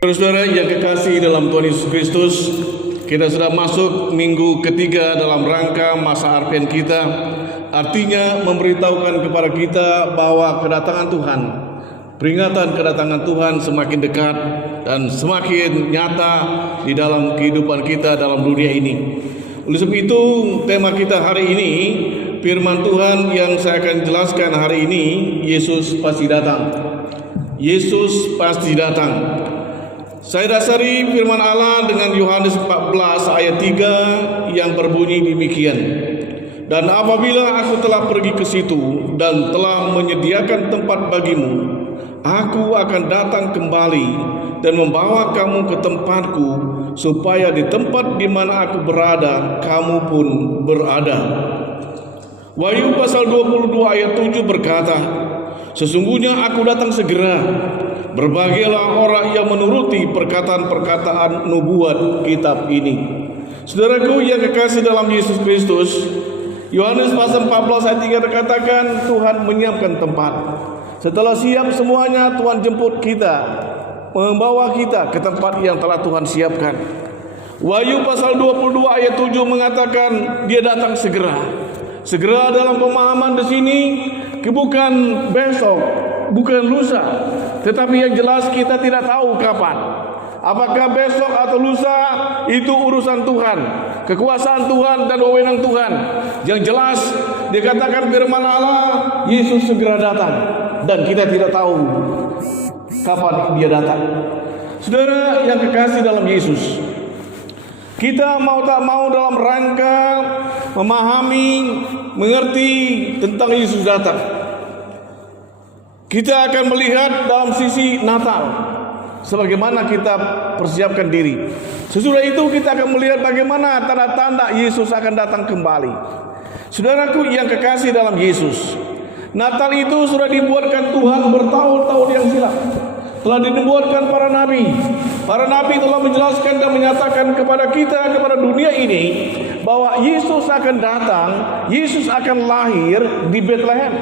Saudara yang kekasih dalam Tuhan Yesus Kristus, kita sudah masuk minggu ketiga dalam rangka masa arpian kita. Artinya memberitahukan kepada kita bahwa kedatangan Tuhan, peringatan kedatangan Tuhan semakin dekat dan semakin nyata di dalam kehidupan kita dalam dunia ini. Oleh sebab itu, tema kita hari ini, firman Tuhan yang saya akan jelaskan hari ini, Yesus pasti datang. Yesus pasti datang. Saya dasari firman Allah dengan Yohanes 14 ayat 3 yang berbunyi demikian. Dan apabila aku telah pergi ke situ dan telah menyediakan tempat bagimu, aku akan datang kembali dan membawa kamu ke tempatku, supaya di tempat di mana aku berada, kamu pun berada. Wahyu pasal 22 ayat 7 berkata, sesungguhnya aku datang segera. Berbahagialah orang yang menuruti perkataan-perkataan nubuat kitab ini. Saudaraku yang kekasih dalam Yesus Kristus, Yohanes pasal 14 ayat 3 terkatakan Tuhan menyiapkan tempat. Setelah siap semuanya, Tuhan jemput kita, membawa kita ke tempat yang telah Tuhan siapkan. Wahyu pasal 22 ayat 7 mengatakan dia datang segera. Segera dalam pemahaman di sini bukan besok, bukan lusa, tetapi yang jelas kita tidak tahu kapan. Apakah besok atau lusa itu urusan Tuhan, kekuasaan Tuhan dan wewenang Tuhan. Yang jelas dikatakan firman Allah, Yesus segera datang dan kita tidak tahu kapan dia datang. Saudara yang kekasih dalam Yesus, kita mau tak mau dalam rangka memahami, mengerti tentang Yesus datang, kita akan melihat dalam sisi Natal, sebagaimana kita persiapkan diri. Sesudah itu kita akan melihat bagaimana tanda-tanda Yesus akan datang kembali. Saudaraku yang kekasih dalam Yesus, Natal itu sudah dibuatkan Tuhan bertahun-tahun yang silam. Telah dinubuatkan para nabi. Para nabi telah menjelaskan dan menyatakan kepada kita, kepada dunia ini, bahwa Yesus akan datang, Yesus akan lahir di Bethlehem.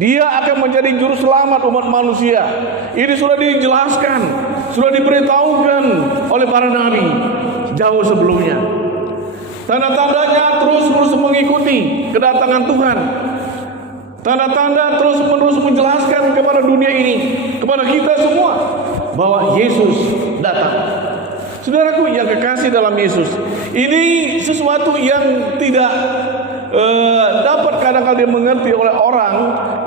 Dia akan menjadi juru selamat umat manusia. Ini sudah dijelaskan, sudah diberitahukan oleh para nabi jauh sebelumnya. Tanda-tandanya terus-menerus mengikuti kedatangan Tuhan. Tanda-tanda terus-menerus menjelaskan kepada dunia ini, kepada kita semua, bahwa Yesus datang. Saudaraku yang kekasih dalam Yesus, ini sesuatu yang tidak dapat kadang-kadang dimengerti oleh orang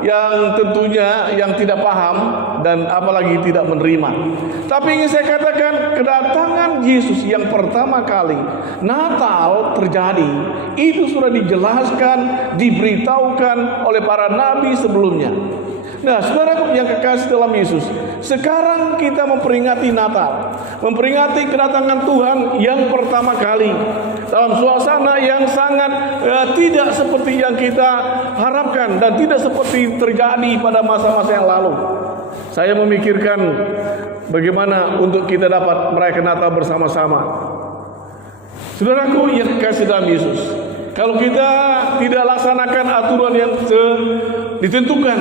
yang tentunya yang tidak paham dan apalagi tidak menerima. Tapi ingin saya katakan, kedatangan Yesus yang pertama kali Natal terjadi, itu sudah dijelaskan, diberitahukan oleh para nabi sebelumnya. Nah, saudaraku yang kekasih dalam Yesus, sekarang kita memperingati Natal, memperingati kedatangan Tuhan yang pertama kali dalam suasana yang sangat tidak seperti yang kita harapkan dan tidak seperti terjadi pada masa-masa yang lalu. Saya memikirkan bagaimana untuk kita dapat merayakan Natal bersama-sama. Saudaraku yang kekasih dalam Yesus, kalau kita tidak laksanakan aturan yang ditentukan,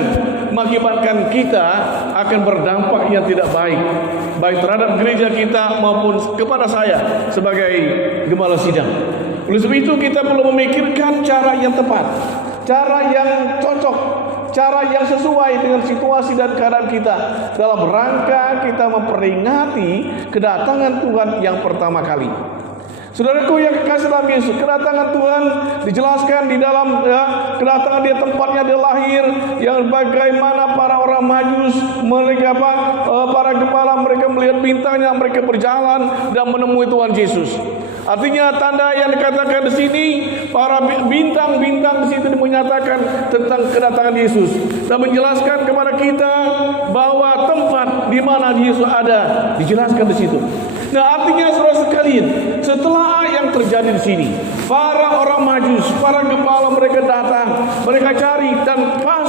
mengakibatkan kita akan berdampak yang tidak baik, baik terhadap gereja kita maupun kepada saya sebagai gembala sidang. Oleh sebab itu kita perlu memikirkan cara yang tepat, cara yang cocok, cara yang sesuai dengan situasi dan keadaan kita dalam rangka kita memperingati kedatangan Tuhan yang pertama kali. Saudaraku yang kekasih dalam Yesus, kedatangan Tuhan dijelaskan di dalam kedatangan dia, tempatnya dia lahir, yang bagaimana para orang Majus, mereka para gembala, mereka melihat bintangnya, mereka berjalan dan menemui Tuhan Yesus. Artinya tanda yang dikatakan di sini, para bintang-bintang di situ menyatakan tentang kedatangan Yesus dan menjelaskan kepada kita bahwa tempat di mana Yesus ada dijelaskan di situ. Nah, artinya saudara sekalian, setelah yang terjadi di sini, para orang Majus, para gembala mereka datang, mereka cari dan pas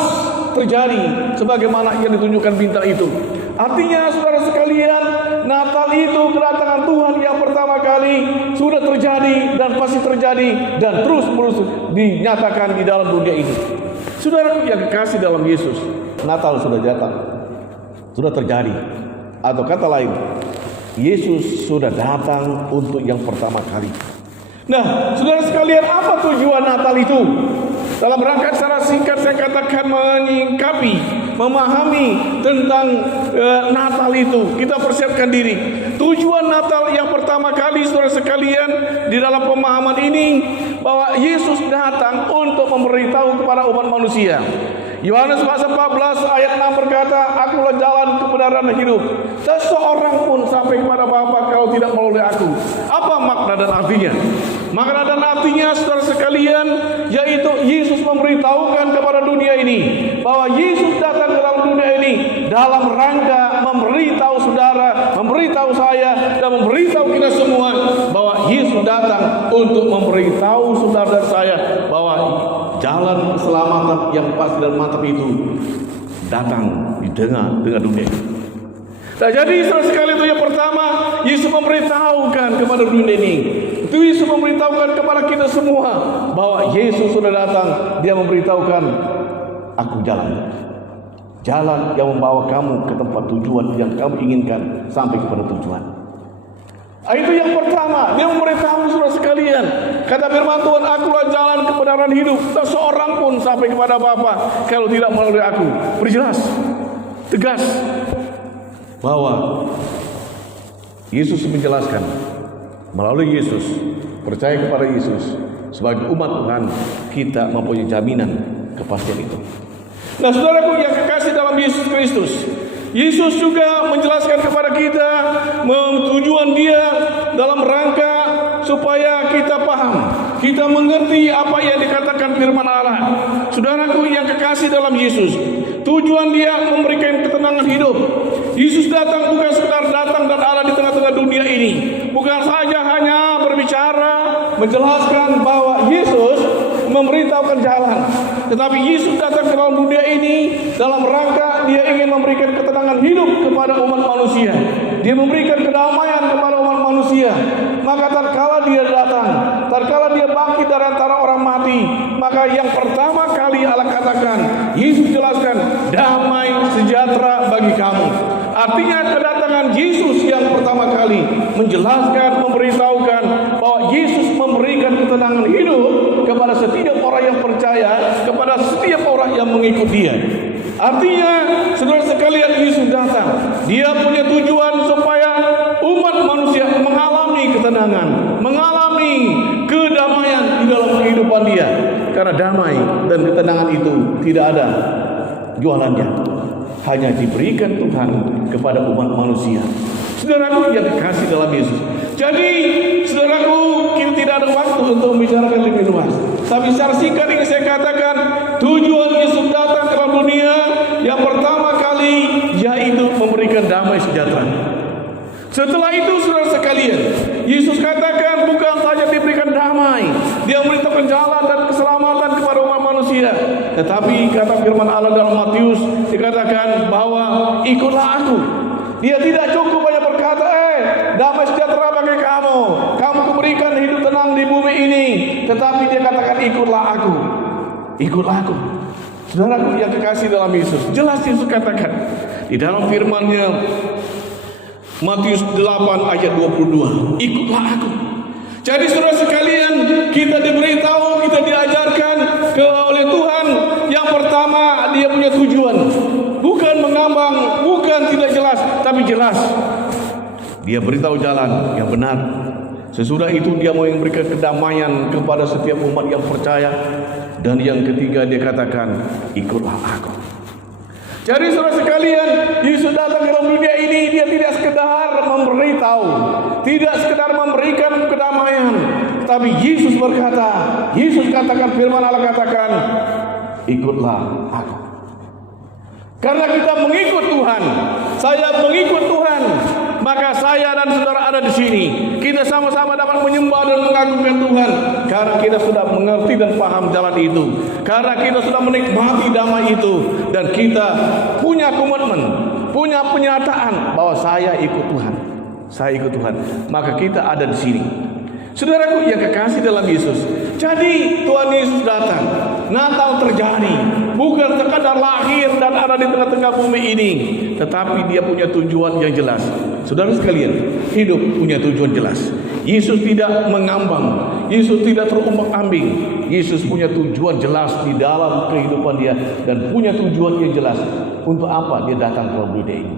terjadi sebagaimana yang ditunjukkan bintang itu. Artinya saudara sekalian, Natal itu kedatangan Tuhan yang pertama kali sudah terjadi dan pasti terjadi dan terus-menerus dinyatakan di dalam dunia ini. Saudara yang kekasih dalam Yesus, Natal sudah datang, sudah terjadi. Atau kata lain, Yesus sudah datang untuk yang pertama kali. Nah, saudara sekalian, apa tujuan Natal itu? Dalam rangka secara singkat saya katakan menyingkapi, memahami tentang Natal itu. Kita persiapkan diri. Tujuan Natal yang pertama kali, saudara sekalian, di dalam pemahaman ini, bahwa Yesus datang untuk memberitahu kepada umat manusia. Yohanes pasal 14 ayat 6 berkata, "Akulah jalan, kebenaran dan hidup. Seseorang pun sampai kepada Bapa kalau tidak melalui aku." Apa makna dan artinya? Makna dan artinya, saudara sekalian, yaitu Yesus memberitahukan kepada dunia ini bahwa Yesus datang ke dalam dunia ini dalam rangka memberitahu saudara, memberitahu saya, dan memberitahu kita semua bahwa Yesus datang untuk memberitahu saudara dan saya bahwa jalan keselamatan yang pasti dan mantap itu datang di tengah dunia. Nah, jadi saudara sekalian, itu yang pertama, Yesus memberitahukan kepada dunia ini. Itu Yesus memberitahukan kepada kita semua bahwa Yesus sudah datang. Dia memberitahukan, "Aku jalan. Jalan yang membawa kamu ke tempat tujuan yang kamu inginkan sampai kepada tujuan." Itu yang pertama, dia memberitahu saudara sekalian. Kata firman Tuhan, "Akulah jalan, kebenaran, hidup. Tak seorang pun sampai kepada Bapa kalau tidak melalui aku." Berjelas, tegas bahwa Yesus menjelaskan, melalui Yesus, percaya kepada Yesus, sebagai umat Tuhan, kita mempunyai jaminan kepastian itu. Nah, saudaraku yang kekasih dalam Yesus Kristus, Yesus juga menjelaskan kepada kita tujuan dia dalam rangka supaya kita paham, kita mengerti apa yang dikatakan firman Allah. Saudaraku yang kekasih dalam Yesus, tujuan dia memberikan ketenangan hidup. Yesus datang bukan sekedar datang dan ada di tengah-tengah dunia ini. Bukan saja hanya berbicara, menjelaskan bahwa Yesus memberitahukan jalan. Tetapi Yesus datang ke dalam dunia ini dalam rangka dia ingin memberikan ketenangan hidup kepada umat manusia. Dia memberikan kedamaian kepada umat manusia. Maka tatkala dia datang, tatkala dia bangkit dari antara orang mati, maka yang pertama kali Allah katakan, Yesus jelaskan, "Damai sejahtera bagi kamu." Artinya kedatangan Yesus yang pertama kali menjelaskan, memberitahukan bahwa Yesus memberikan ketenangan hidup kepada setiap orang yang percaya, kepada setiap orang yang mengikut dia. Artinya, saudara sekalian, Yesus datang. Dia punya tujuan supaya umat manusia mengalami ketenangan, mengalami kedamaian di dalam kehidupan dia. Karena damai dan ketenangan itu tidak ada jualannya, hanya diberikan Tuhan kepada umat manusia. Saudaraku yang dikasih dalam Yesus. Jadi, saudaraku, kita tidak ada waktu untuk membicarakan lebih luas. Tapi secara singkat ini saya katakan, tujuan Yesus datang ke dalam dunia yang pertama kali yaitu memberikan damai sejahtera. Setelah itu, saudara sekalian, Yesus katakan bukan saja diberikan damai, dia memberitahukan jalan dan keselamatan kepada umat manusia. Tetapi kata firman Allah dalam Matius dikatakan bahwa ikutlah aku. Dia tidak cukup hanya berkata, damai sejahtera bagi kamu, kamu kuberikan hidup tenang di bumi ini. Tetapi dia katakan ikutlah aku. Ikutlah aku. Saudaraku yang kekasih dalam Yesus, jelas Yesus katakan di dalam firman-Nya Matius 8 ayat 22, ikutlah aku. Jadi saudara sekalian, kita diberitahu, kita diajarkan oleh Tuhan. Yang pertama, dia punya tujuan. Bukan mengambang, bukan tidak jelas, tapi jelas. Dia beritahu jalan yang benar. Sesudah itu dia mau memberikan kedamaian kepada setiap umat yang percaya. Dan yang ketiga dia katakan, ikutlah aku. Jadi saudara sekalian, Yesus datang ke dalam dunia ini, dia tidak sekedar memberitahu, tidak sekedar memberikan kedamaian, tapi Yesus berkata, Yesus katakan, firman Allah katakan, ikutlah aku. Karena kita mengikut Tuhan, saya mengikut Tuhan, maka saya dan saudara ada di sini. Kita sama-sama dapat menyembah dan mengagungkan Tuhan karena kita sudah mengerti dan paham jalan itu. Karena kita sudah menikmati damai itu dan kita punya komitmen, punya penyataan bahwa saya ikut Tuhan. Saya ikut Tuhan. Maka kita ada di sini. Saudaraku yang kekasih dalam Yesus. Jadi Tuhan Yesus datang, Natal terjadi, bukan sekadar lahir dan ada di tengah-tengah bumi ini, tetapi dia punya tujuan yang jelas. Saudara sekalian, hidup punya tujuan jelas. Yesus tidak mengambang, Yesus tidak terombang-ambing. Yesus punya tujuan jelas di dalam kehidupan dia, dan punya tujuan yang jelas. Untuk apa dia datang ke dunia ini?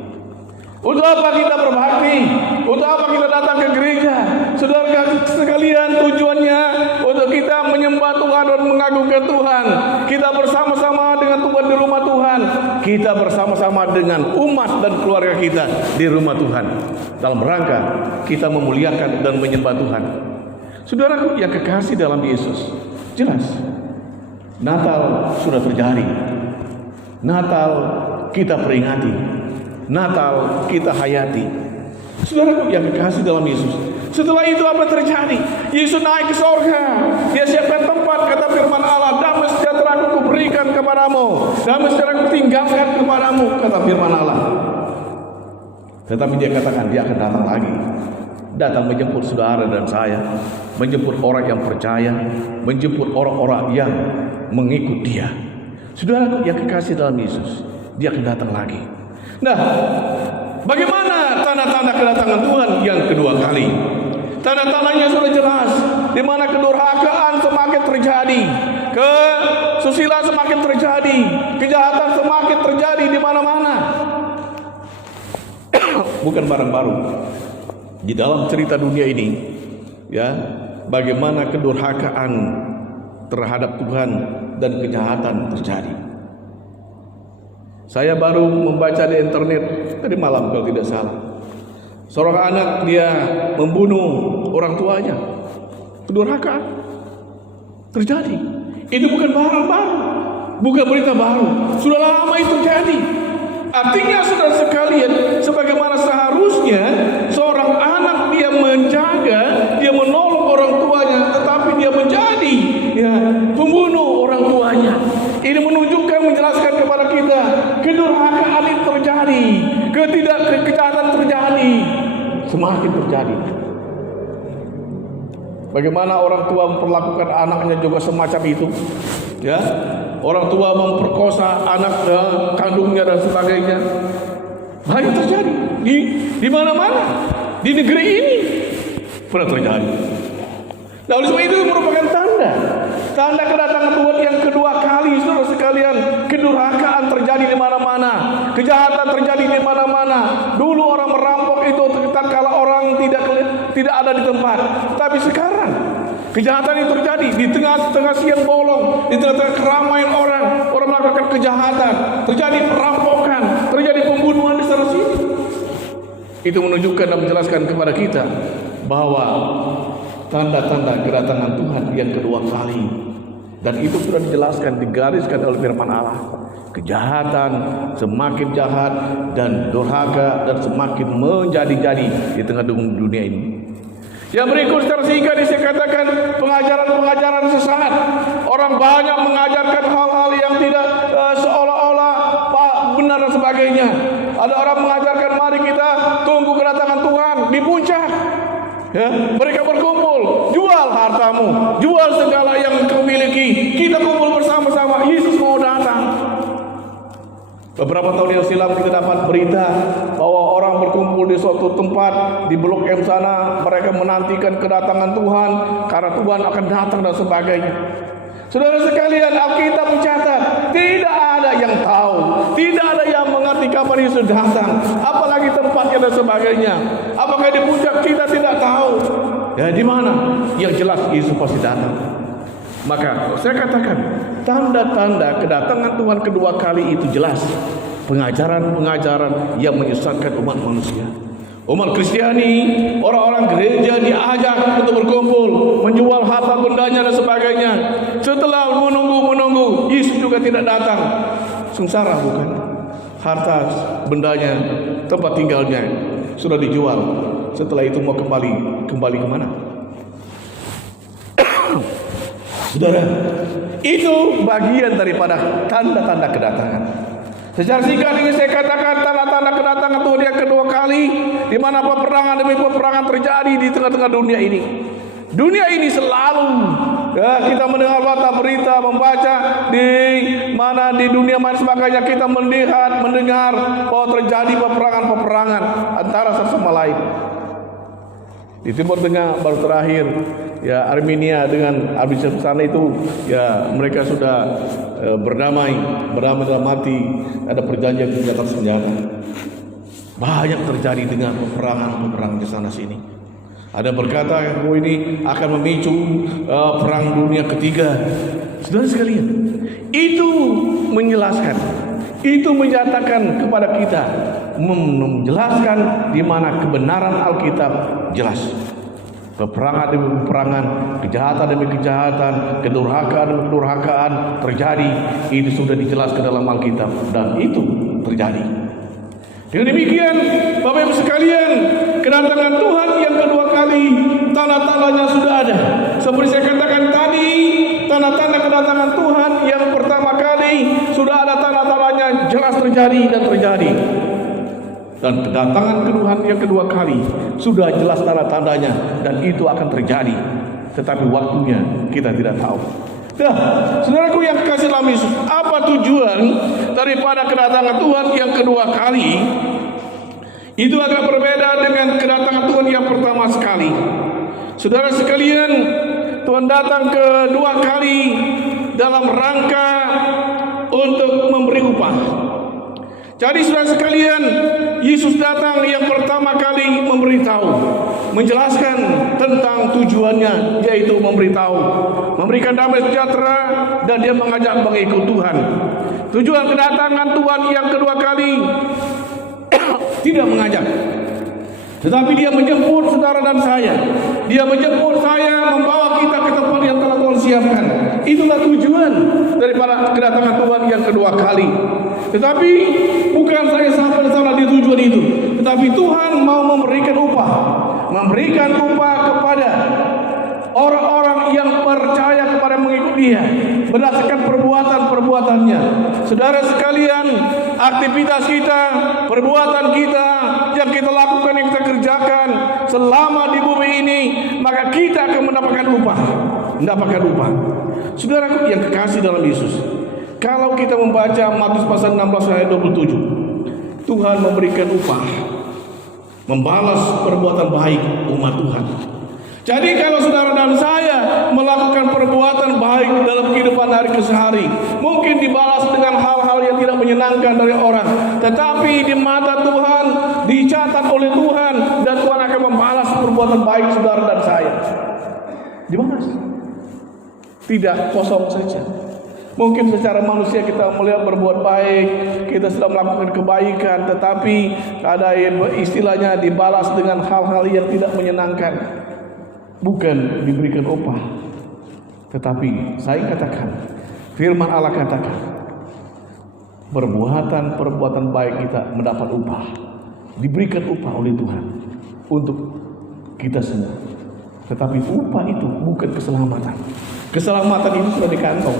Untuk apa kita berbakti? Untuk apa kita datang ke gereja? Saudara sekalian, tujuannya untuk kita menyembah Tuhan dan mengagungkan Tuhan. Kita bersama-sama dengan Tuhan di rumah Tuhan. Kita bersama-sama dengan umat dan keluarga kita di rumah Tuhan, dalam rangka kita memuliakan dan menyembah Tuhan. Saudaraku yang kekasih dalam Yesus, jelas Natal sudah terjadi. Natal kita peringati, Natal kita hayati. Saudaraku yang kekasih dalam Yesus, setelah itu apa terjadi? Yesus naik ke sorga. Dia siapkan tempat, kata firman Allah, damai sejahtera aku berikan kepadamu, damai sejahtera aku tinggalkan kepadamu, kata firman Allah. Tetapi dia katakan dia akan datang lagi, datang menjemput saudara dan saya, menjemput orang yang percaya, menjemput orang-orang yang mengikut dia. Saudaraku yang kekasih dalam Yesus, dia akan datang lagi. Nah, bagaimana tanda-tanda kedatangan Tuhan yang kedua kali? Tanda-tandanya sudah jelas, di mana kedurhakaan semakin terjadi, kesusilaan semakin terjadi, kejahatan semakin terjadi di mana-mana. Bukan barang baru di dalam cerita dunia ini, ya, bagaimana kedurhakaan terhadap Tuhan dan kejahatan terjadi. Saya baru membaca di internet tadi malam kalau tidak salah. Seorang anak dia membunuh orang tuanya. Kedurhakaan terjadi. Itu bukan barang baru, bukan berita baru. Sudah lama itu terjadi. Artinya saudara sekalian, sebagaimana seharusnya seorang anak dia menjaga, dia menolong orang tuanya, tetapi dia menjadi pembunuh orang tuanya. Ini menunjukkan, menjelaskan kepada kita kedurhakaan itu terjadi, kejahatan terjadi, semakin terjadi. Bagaimana orang tua memperlakukan anaknya juga semacam itu, ya. Orang tua memperkosa anak kandungnya dan sebagainya. Banyak terjadi di mana-mana di negeri ini pernah terjadi. Nah, oleh sebab itu merupakan tanda kedatangan Tuhan yang kedua kali, saudara sekalian. Kedurhakaan terjadi di mana-mana, kejahatan terjadi di mana-mana. Dulu orang merampok itu tatkala orang tidak ada di tempat, tapi sekarang kejahatan itu terjadi di tengah-tengah siang bolong, di tengah-tengah keramaian orang melakukan kejahatan, terjadi perampokan, terjadi pembunuhan di sana sini. Itu menunjukkan dan menjelaskan kepada kita bahwa tanda-tanda kedatangan Tuhan yang kedua kali, dan itu sudah dijelaskan, digariskan oleh firman Allah. Kejahatan semakin jahat dan durhaka dan semakin menjadi-jadi di tengah dunia ini. Yang berikut secara singkat saya katakan pengajaran-pengajaran sesat. Orang banyak mengajarkan hal-hal yang tidak seolah-olah benar dan sebagainya. Ada orang mengajarkan mari kita tunggu kedatangan Tuhan di puncak. Ya, mereka berkumpul, jual hartamu, jual segala yang kau miliki, kita kumpul bersama-sama, Yesus mau datang. Beberapa tahun yang silam kita dapat berita bahwa orang berkumpul di suatu tempat di Blok M sana, mereka menantikan kedatangan Tuhan karena Tuhan akan datang dan sebagainya. Saudara sekalian, Alkitab mencatat tidak ada yang tahu, tidak ada yang mengerti kapan Yesus datang, apalagi tempatnya dan sebagainya. Apakah di puncak, kita tidak tahu. Ya, di mana? Yang jelas Yesus pasti datang. Maka saya katakan tanda-tanda kedatangan Tuhan kedua kali itu jelas. Pengajaran-pengajaran yang menyesatkan umat manusia. Umat Kristiani, orang-orang gereja diajak untuk berkumpul, menjual harta bendanya dan sebagainya. Setelah menunggu, Yesus juga tidak datang. Sengsara bukan? Harta bendanya, tempat tinggalnya sudah dijual. Setelah itu mau kembali kemana? Saudara, itu bagian daripada tanda-tanda kedatangan. Secara singkat ini saya katakan tanda-tanda kedatangan Tuhan yang kedua kali, di mana peperangan demi peperangan terjadi di tengah-tengah dunia ini. Dunia ini selalu kita mendengar berita, membaca di mana di dunia mana sebagainya, kita melihat, mendengar bahwa terjadi peperangan antara satu sama lain. Di Timur Tengah baru terakhir ya Armenia dengan Azerbaijan itu ya mereka sudah berdamai dalam hati, ada perjanjian gencatan senjata. Banyak terjadi dengan peperangan di sana sini. Ada berkata bahwa ini akan memicu perang dunia ketiga. Saudara sekalian, itu menjelaskan, itu menyatakan kepada kita, menjelaskan di mana kebenaran Alkitab jelas. Peperangan demi peperangan, kejahatan demi kejahatan, kedurhakaan demi kedurhakaan terjadi. Itu sudah dijelaskan dalam Alkitab dan itu terjadi. Dengan demikian, Bapak Ibu sekalian, kedatangan Tuhan yang kedua kali, tanda-tandanya sudah ada. Seperti saya katakan tadi, tanda-tanda kedatangan Tuhan yang pertama kali sudah ada tanda-tandanya jelas terjadi dan terjadi. Dan kedatangan Tuhan yang kedua kali sudah jelas tanda-tandanya dan itu akan terjadi. Tetapi waktunya kita tidak tahu. Nah, saudaraku yang kasih dalam Yesus, apa tujuan daripada kedatangan Tuhan yang kedua kali? Itu agak berbeda dengan kedatangan Tuhan yang pertama sekali. Saudara sekalian, Tuhan datang kedua kali dalam rangka untuk memberi upah. Jadi saudara sekalian, Yesus datang yang pertama kali memberitahu, menjelaskan tentang tujuannya, yaitu memberitahu, memberikan damai sejahtera, dan dia mengajak mengikut Tuhan. Tujuan kedatangan Tuhan yang kedua kali tidak mengajak, tetapi dia menjemput saudara dan saya. Dia menjemput saya, membawa kita ke tempat yang telah Tuhan siapkan. Itulah tujuan daripada kedatangan Tuhan yang kedua kali. Tetapi bukan saya sampai di sana di tujuan itu, tetapi Tuhan mau memberikan upah kepada orang-orang yang percaya kepada mengikut Dia berdasarkan perbuatan-perbuatannya. Saudara sekalian, aktivitas kita, perbuatan kita yang kita lakukan, yang kita kerjakan selama di bumi ini, maka kita akan mendapatkan upah. Saudaraku yang kekasih dalam Yesus, kalau kita membaca Matius pasal 16 ayat 27, Tuhan memberikan upah, membalas perbuatan baik umat Tuhan. Jadi kalau saudara dan saya melakukan perbuatan baik dalam kehidupan hari ke hari, mungkin dibalas dengan hal-hal yang tidak menyenangkan dari orang, tetapi di mata Tuhan dicatat oleh Tuhan, dan Tuhan akan membalas perbuatan baik saudara dan saya. Dibalas, tidak kosong saja. Mungkin secara manusia kita melihat berbuat baik, kita sedang melakukan kebaikan, tetapi ada istilahnya dibalas dengan hal-hal yang tidak menyenangkan. Bukan diberikan upah, tetapi saya katakan, firman Allah katakan, perbuatan baik kita mendapat upah, diberikan upah oleh Tuhan untuk kita semua. Tetapi upah itu bukan keselamatan. Keselamatan itu sudah dikantong,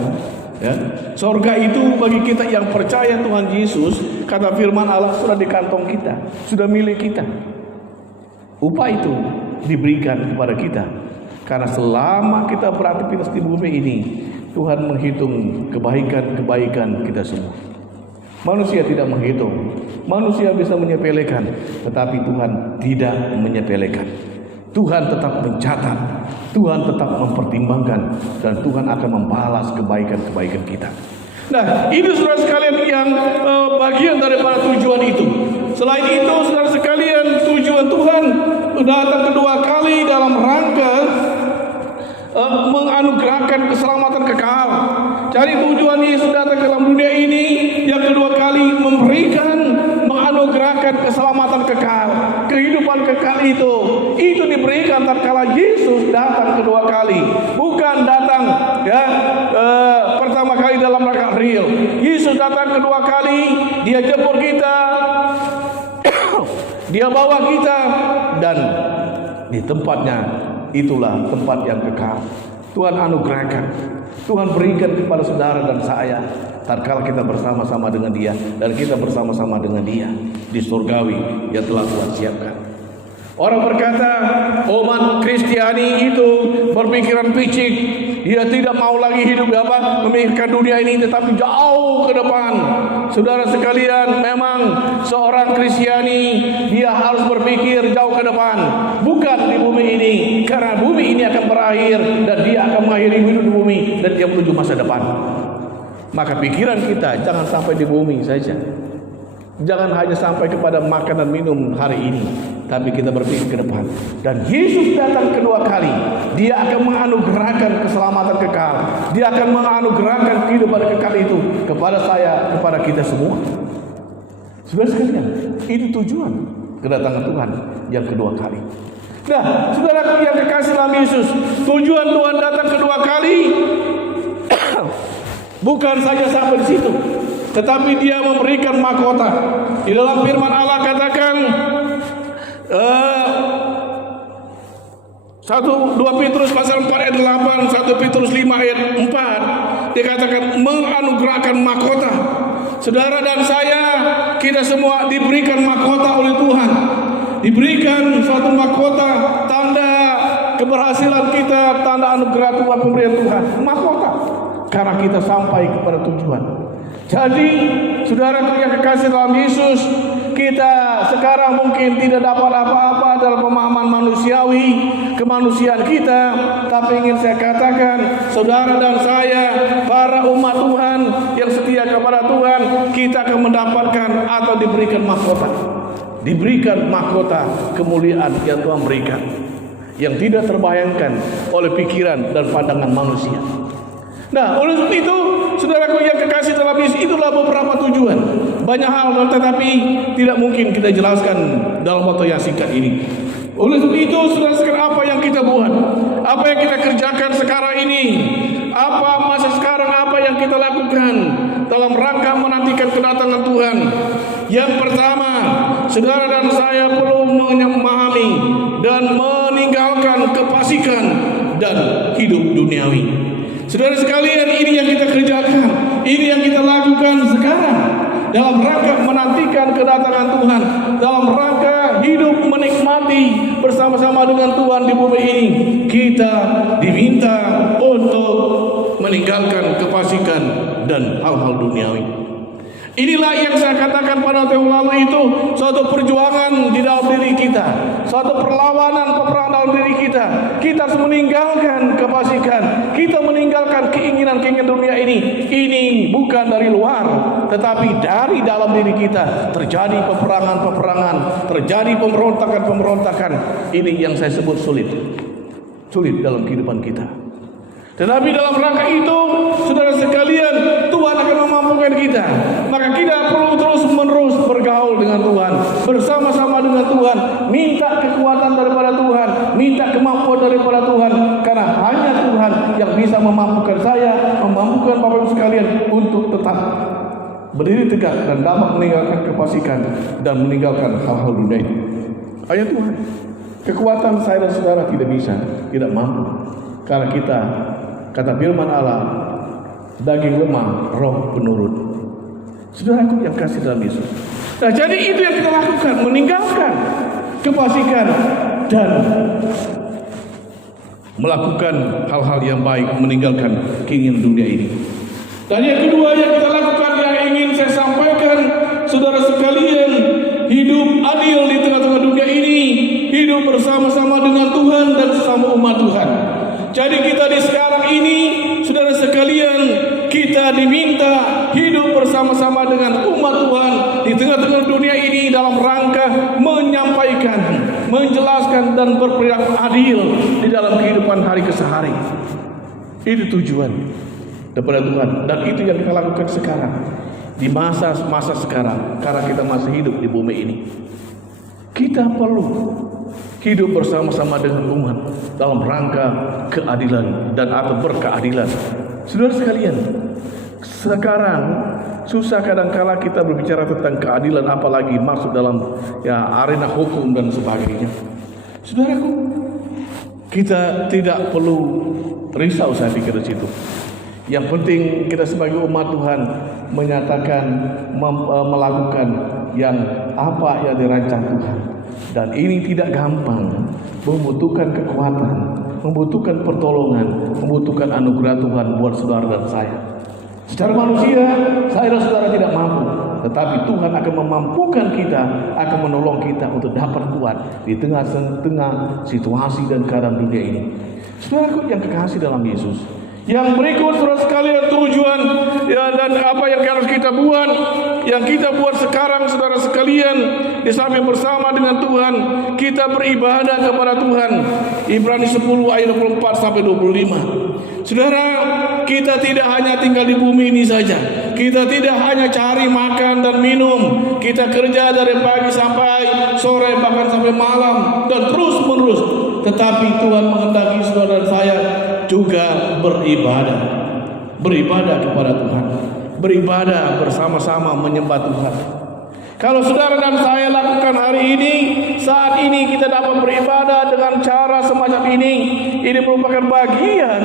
ya. Surga itu bagi kita yang percaya Tuhan Yesus, kata firman Allah, sudah dikantong kita, sudah milik kita. Upah itu diberikan kepada kita karena selama kita beraktivitas di bumi ini, Tuhan menghitung kebaikan kita semua. Manusia tidak menghitung, manusia bisa menyepelekan, tetapi Tuhan tidak menyepelekan. Tuhan tetap mencatat, Tuhan tetap mempertimbangkan, dan Tuhan akan membalas kebaikan kita. Nah, itu saudara sekalian yang bagian daripada tujuan itu. Selain itu, saudara sekalian, tujuan Tuhan datang kedua kali dalam rangka menganugerahkan keselamatan kekal. Jadi tujuan Yesus datang ke dalam dunia ini yang kedua kali menganugerahkan keselamatan kekal, kehidupan kekal itu diberikan tatkala Yesus datang kedua kali, bukan datang pertama kali dalam rangka real. Yesus datang kedua kali, Dia jemput kita, Dia bawa kita, dan di tempatnya itulah tempat yang kekal. Tuhan anugerahkan, Tuhan berikan kepada saudara dan saya tatkala kita bersama-sama dengan Dia, dan kita bersama-sama dengan Dia di surgawi yang telah Tuhan siapkan. Orang berkata, umat Kristiani itu berpikiran picik, Dia tidak mau lagi hidup memikirkan dunia ini, tetapi jauh ke depan. Saudara sekalian, memang seorang Kristiani dia harus berpikir jauh ke depan, bukan di bumi ini, karena bumi ini akan berakhir dan dia akan mengakhiri hidup di bumi dan dia menuju masa depan. Maka pikiran kita jangan sampai di bumi saja. Jangan hanya sampai kepada makan dan minum hari ini, tapi kita berpikir ke depan. Dan Yesus datang kedua kali, dia akan menganugerahkan keselamatan kekal. Dia akan menganugerahkan kehidupan kekal itu kepada saya, kepada kita semua. Saudara sekalian, itu tujuan kedatangan Tuhan yang kedua kali. Nah, saudara yang kekasih dalam Yesus, tujuan Tuhan datang kedua kali bukan saja sampai di situ, tetapi dia memberikan mahkota. Di dalam firman Allah katakan 2 Petrus pasal 4 ayat 8, 1 Petrus 5 ayat 4, dikatakan menganugerahkan mahkota. Saudara dan saya, kita semua diberikan mahkota oleh Tuhan. Diberikan suatu mahkota, tanda keberhasilan kita, tanda anugerah Tuhan, pemberian Tuhan, mahkota, karena kita sampai kepada tujuan. Jadi, saudara yang kekasih dalam Yesus, kita sekarang mungkin tidak dapat apa-apa dalam pemahaman manusiawi, kemanusiaan kita, tapi ingin saya katakan, saudara dan saya, para umat Tuhan yang setia kepada Tuhan, kita akan mendapatkan atau diberikan mahkota. Diberikan mahkota kemuliaan yang Tuhan berikan, yang tidak terbayangkan oleh pikiran dan pandangan manusia. Nah, oleh sebab itu, saudaraku yang kekasih dalam Yesus, itulah beberapa tujuan. Banyak hal, tetapi tidak mungkin kita jelaskan dalam waktu yang singkat ini. Oleh sebab itu, saudara sekalian, apa yang kita buat, apa yang kita kerjakan sekarang ini, apa masa sekarang, apa yang kita lakukan dalam rangka menantikan kedatangan Tuhan. Yang pertama, saudara dan saya perlu memahami dan meninggalkan kefasikan dan hidup duniawi. Saudara sekalian, ini yang kita kerjakan, ini yang kita lakukan sekarang dalam rangka menantikan kedatangan Tuhan, dalam rangka hidup menikmati bersama-sama dengan Tuhan di bumi ini. Kita diminta untuk meninggalkan kefasikan dan hal-hal duniawi. Inilah yang saya katakan pada waktu yang lalu, itu suatu perjuangan di dalam diri kita, suatu perlawanan, peperangan dalam diri kita. Kita harus meninggalkan kefasikan, kita meninggalkan keinginan-keinginan dunia ini. Ini bukan dari luar, tetapi dari dalam diri kita terjadi peperangan-peperangan, terjadi pemberontakan-pemberontakan. Ini yang saya sebut sulit dalam kehidupan kita. Tetapi dalam rangka itu, saudara sekalian, Tuhan akan memampukan kita. Maka kita perlu terus-menerus bergaul dengan Tuhan, bersama-sama dengan Tuhan, minta kekuatan daripada Tuhan, minta kemampuan daripada Tuhan, karena hanya Tuhan yang bisa memampukan saya, memampukan Bapak Ibu sekalian untuk tetap berdiri tegak dan dapat meninggalkan kefasikan dan meninggalkan hal-hal dunia. Hanya Tuhan. Kekuatan saya dan saudara tidak bisa, tidak mampu, karena kita, kata firman Allah, daging lemah, roh penurut. Saudaraku yang kasih dalam Yesus. Nah, jadi itu yang kita lakukan, meninggalkan kefasikan dan melakukan hal-hal yang baik, meninggalkan keinginan dunia ini. Dan yang kedua yang kita lakukan, yang ingin saya sampaikan, saudara sekalian, hidup adil di tengah-tengah dunia ini, hidup bersama-sama dengan Tuhan dan sesama umat Tuhan. Jadi kita di sekarang ini, saudara sekalian, kita diminta hidup bersama-sama dengan umat Tuhan di tengah-tengah dunia ini dalam rangka menyampaikan, menjelaskan dan berperilaku adil di dalam kehidupan hari kesehari. Itu tujuan daripada Tuhan, dan itu yang kita lakukan sekarang di masa-masa sekarang, karena kita masih hidup di bumi ini. Kita perlu hidup bersama-sama dengan umat dalam rangka keadilan dan atau berkeadilan. Saudara sekalian, sekarang susah kadang-kala kita berbicara tentang keadilan, apalagi masuk dalam arena hukum dan sebagainya. Saudaraku, kita tidak perlu risau saya pikir di situ. Yang penting kita sebagai umat Tuhan menyatakan, melakukan yang apa yang dirancang Tuhan. Dan ini tidak gampang, membutuhkan kekuatan, membutuhkan pertolongan, membutuhkan anugerah Tuhan buat saudara dan saya. Secara manusia, saya dan saudara tidak mampu, tetapi Tuhan akan memampukan kita, akan menolong kita untuk dapat kuat di tengah-tengah situasi dan keadaan dunia ini. Saudaraku yang kekasih dalam Yesus, yang berikut saudara sekalian tujuan ya, dan apa yang harus kita buat, yang kita buat sekarang saudara sekalian, di samping bersama dengan Tuhan, kita beribadah kepada Tuhan. Ibrani 10 ayat 24 sampai 25. Saudara, kita tidak hanya tinggal di bumi ini saja. Kita tidak hanya cari makan dan minum. Kita kerja dari pagi sampai sore, bahkan sampai malam, dan terus menerus. Tetapi Tuhan menghendaki saudara dan saya juga beribadah. Beribadah kepada Tuhan. Beribadah bersama-sama menyembah Tuhan. Kalau saudara dan saya lakukan hari ini, saat ini kita dapat beribadah dengan cara semacam ini. Ini merupakan bagian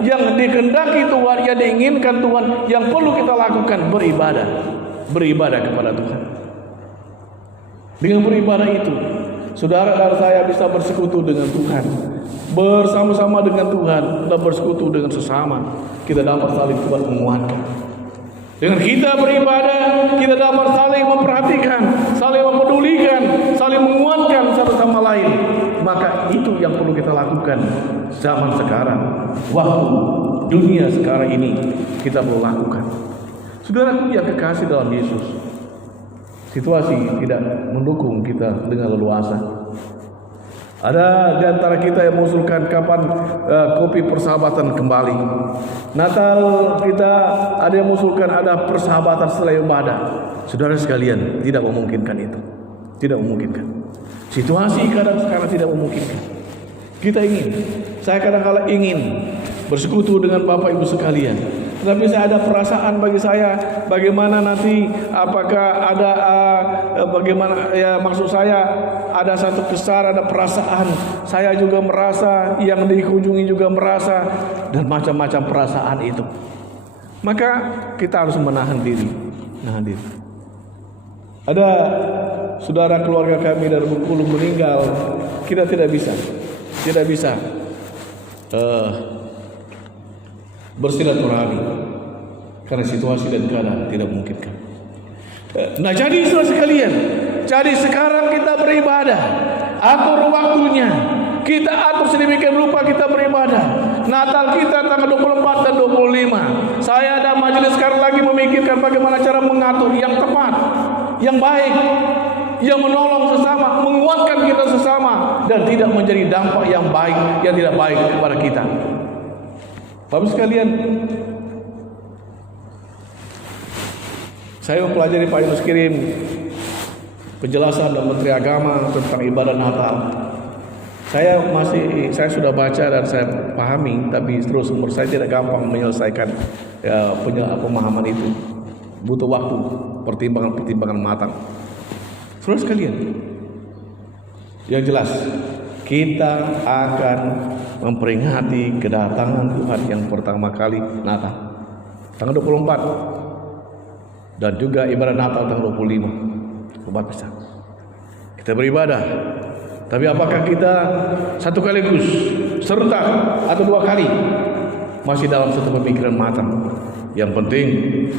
yang dikehendaki Tuhan, yang diinginkan Tuhan, yang perlu kita lakukan, beribadah. Beribadah kepada Tuhan. Dengan beribadah itu, saudara dan saya bisa bersekutu dengan Tuhan, bersama-sama dengan Tuhan, dan bersekutu dengan sesama. Kita dapat saling kuat menguatkan. Dengan kita beribadah, kita dapat saling memperhatikan, saling mempedulikan, saling menguatkan satu sama lain. Maka itu yang perlu kita lakukan zaman sekarang, waktu dunia sekarang ini kita perlu lakukan. Saudaraku yang kekasih dalam Yesus, situasi tidak mendukung kita dengan leluasa. Ada di antara kita yang mengusulkan kapan kopi persahabatan kembali. Natal kita ada yang mengusulkan ada persahabatan setelah ibadah. Saudara sekalian, tidak memungkinkan itu. Tidak memungkinkan. Situasi kadang sekarang tidak memungkinkan. Kita ingin, saya kadang-kala ingin bersekutu dengan Bapak Ibu sekalian. Tetapi saya ada perasaan bagi saya, bagaimana nanti, apakah ada bagaimana ya, maksud saya ada satu kesan, ada perasaan. Saya juga merasa, yang dikunjungi juga merasa, dan macam-macam perasaan itu. Maka kita harus menahan diri, menahan diri. Ada saudara keluarga kami dari Bengkulu meninggal, kita tidak bisa bersilaturahmi karena situasi dan keadaan tidak memungkinkan. Nah, jadi saudara sekalian, jadi sekarang kita beribadah, atur waktunya, kita atur sedemikian rupa kita beribadah. Natal kita tanggal 24 dan 25. Saya dan majelis sekarang lagi memikirkan bagaimana cara mengatur yang tepat, yang baik, yang menolong sesama, menguatkan kita sesama, dan tidak menjadi dampak yang baik, yang tidak baik kepada kita. Bapak sekalian, saya mempelajari Pak Yunus kirim penjelasan dari Menteri Agama tentang ibadah Natal. Saya sudah baca dan saya pahami, tapi terus umur saya tidak gampang menyelesaikan pemahaman itu. Butuh waktu, pertimbangan matang. Saudara sekalian, yang jelas kita akan memperingati kedatangan Tuhan yang pertama kali Natal tanggal 24, dan juga ibadah Natal tanggal 25, umat besar. Kita beribadah, tapi apakah kita satu kaligus, serentak, atau dua kali? Masih dalam satu pemikiran matang. Yang penting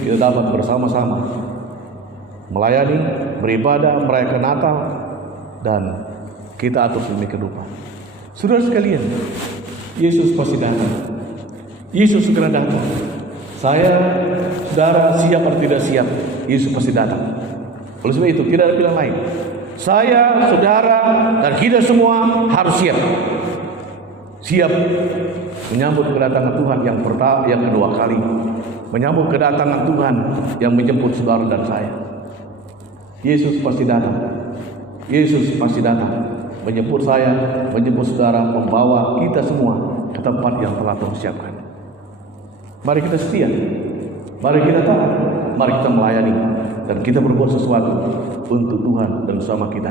kita dapat bersama-sama melayani, beribadah, merayakan Natal, dan kita atur sedemikian rupa. Saudara sekalian, Yesus pasti datang. Yesus segera datang. Saya, saudara, siap atau tidak siap, Yesus pasti datang. Oleh sebab itu tidak ada pilihan lain. Saya, saudara, dan kita semua harus siap. Siap menyambut kedatangan Tuhan yang pertama, yang kedua kali. Menyambut kedatangan Tuhan yang menjemput saudara dan saya. Yesus pasti datang. Yesus pasti datang. Menjemput saya, menjemput saudara, membawa kita semua ke tempat yang telah Tuhan siapkan. Mari kita setia, mari kita taat, mari kita melayani, dan kita berbuat sesuatu untuk Tuhan dan bersama kita.